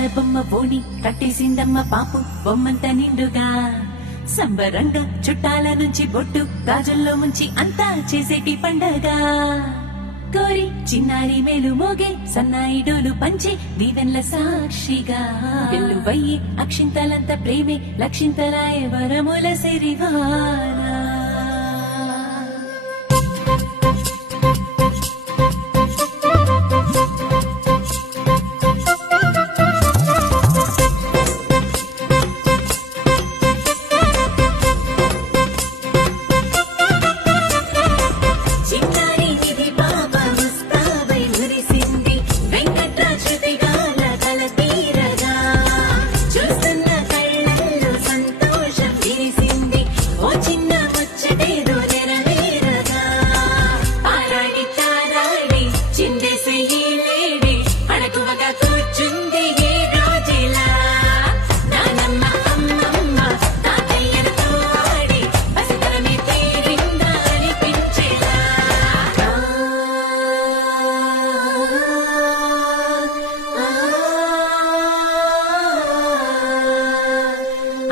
అందాల బొమ్మ బోని కట్టేసిందమ్మ పాపు బొమ్మంత నిండుగా సంబరంగా చుట్టాల నుంచి బొట్టు గాజుల్లో ముంచి అంతా చేసేటి పండగ కోరి చిన్నారి మేలు మోగే సన్నాయి డోలు పంచి దీవెన్ల సాక్షిగా ఎల్లు వయ్యి అక్షింతలంత ప్రేమే లక్షింతరాయ వరముల సిరివానా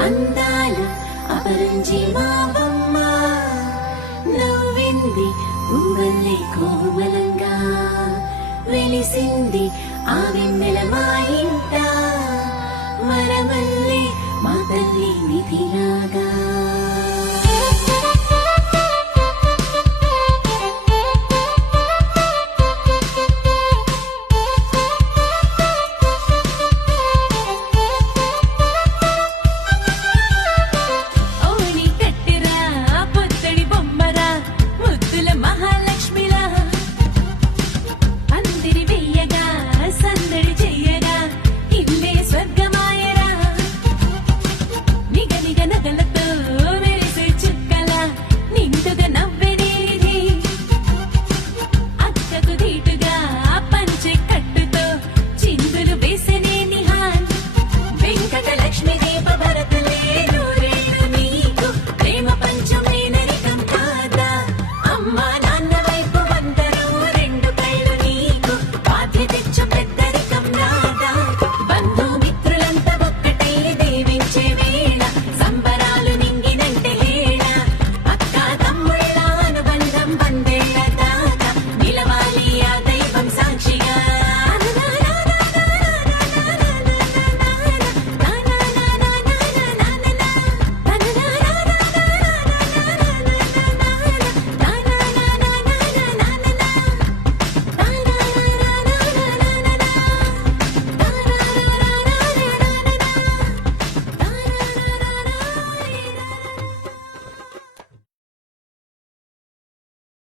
అందాల అపరంజి మావమ్మ నవ్వింది పువ్వల్లే కోమలంగా వెలిసింది ఆ వెన్నెల మాయి